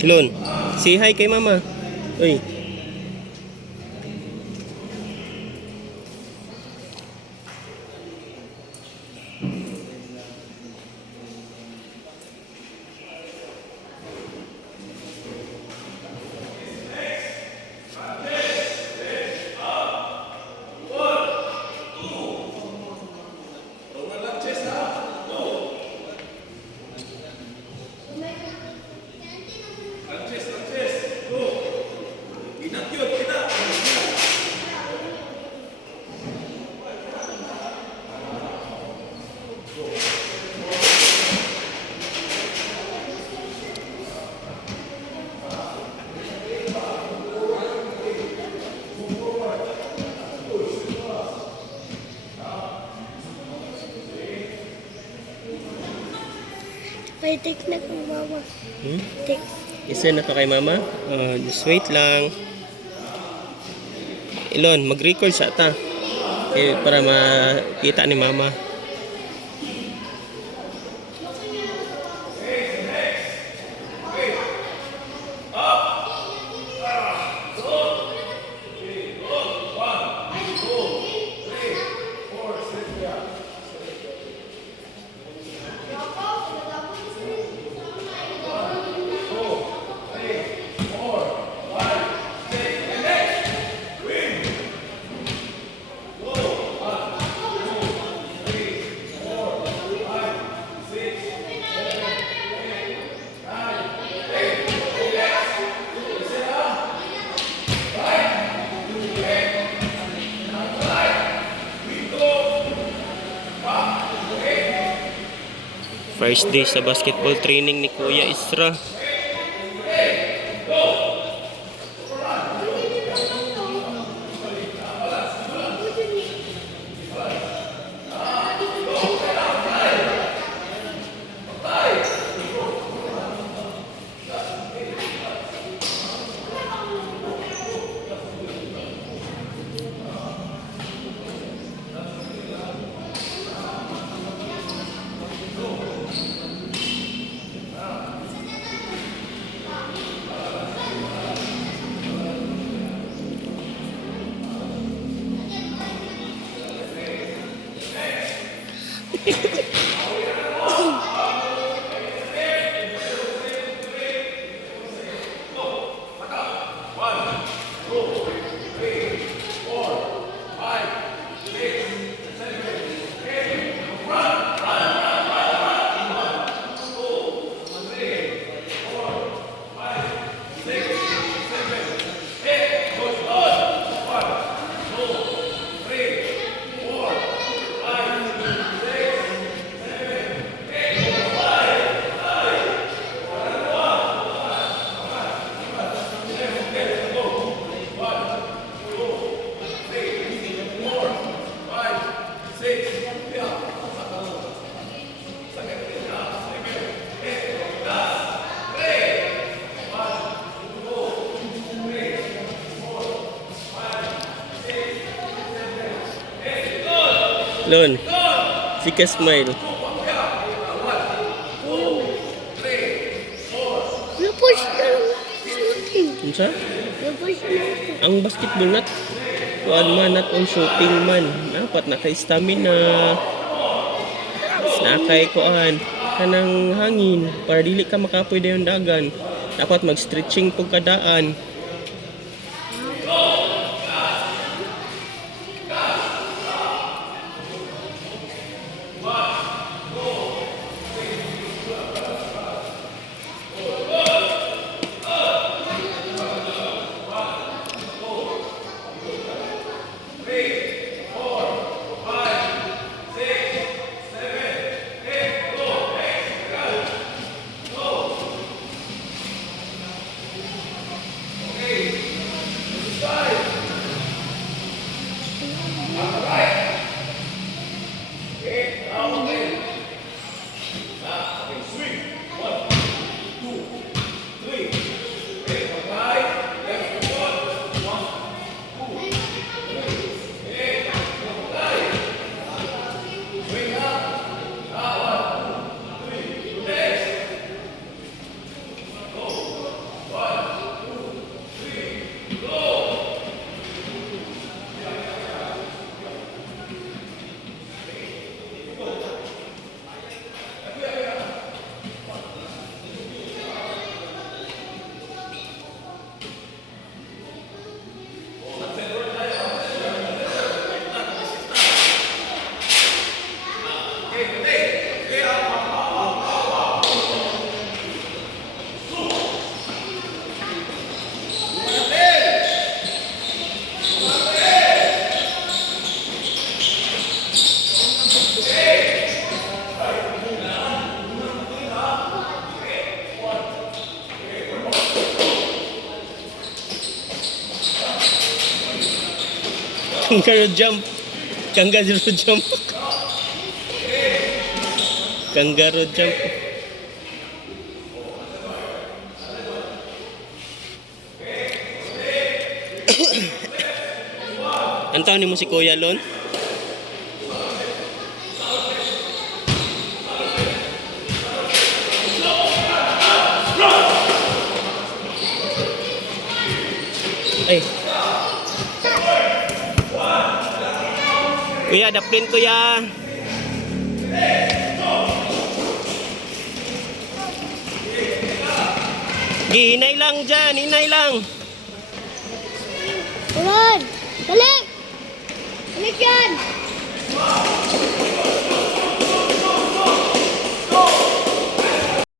Lon, say hi kay mama. Uy. May text na kang mama. Text. Isa na to kay mama. Just wait lang. Ilon, mag-record sa ta. Para makita ni mama. First day sa basketball training ni Kuya Isra. Lon, Sika smile. Napush na lang shooting. Unsa? Napush na lang. Ang basketball nat kuan man not on shooting man. Dapat naka-stamina. Nakay kuan kanang hangin para dili ka makapoy dayon dagan. Dapat mag-stretching pug kadaan. Kangaroo jump. Kangaroo jump. Kangaroo jump. Ang taon ni mo si Kuya Lon? Ay. Kuya, daplin kuya. Hinay lang dyan, hinay lang. Come on! Balik! Balik yan!